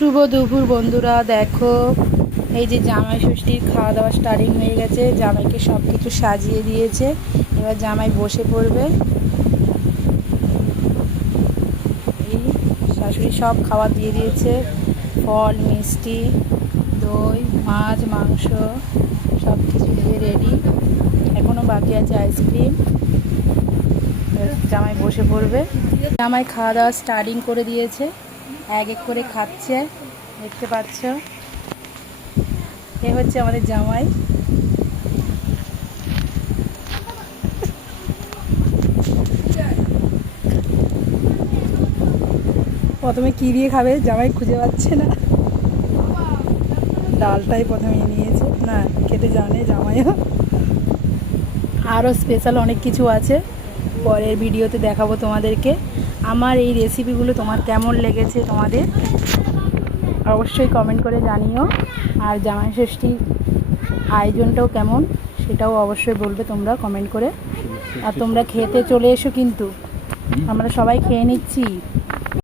শুভ দুপুর বন্ধুরা, দেখো, এই যে জামাই ষষ্ঠীর খাওয়া দাওয়া স্টার্টিং হয়ে গেছে, জামাইকে সব কিছু সাজিয়ে দিয়েছে, এবার জামাই বসে পড়বে। এই শাশুড়ি সব খাবার দিয়ে দিয়েছে, ফল, মিষ্টি, দই, মাছ, মাংস সব কিছু দিয়ে রেডি এখনও বাকি আছে আইসক্রিম জামাই বসে পড়বে। জামাই খাওয়া দাওয়া স্টার্টিং করে দিয়েছে। এক এক করে খাচ্ছে, দেখতে পাচ্ছ। এ হচ্ছে আমাদের জামাই। প্রথমে কি দিয়ে খাবে জামাই খুঁজে পাচ্ছে না। ডালটাই প্রথমে নিয়েছে। না, খেতে জানে জামাইও। আরও স্পেশাল অনেক কিছু আছে। পরের ভিডিওতে দেখাবো তোমাদেরকে। আমার এই রেসিপিগুলো তোমার কেমন লেগেছে তোমাদের? অবশ্যই কমেন্ট করে জানিও। আর জামাই ষষ্ঠীর আয়োজনটাও কেমন, সেটাও অবশ্যই বলবে তোমরা কমেন্ট করে। আর তোমরা খেতে চলে এসো কিন্তু। আমরা সবাই খেয়ে নিচ্ছি।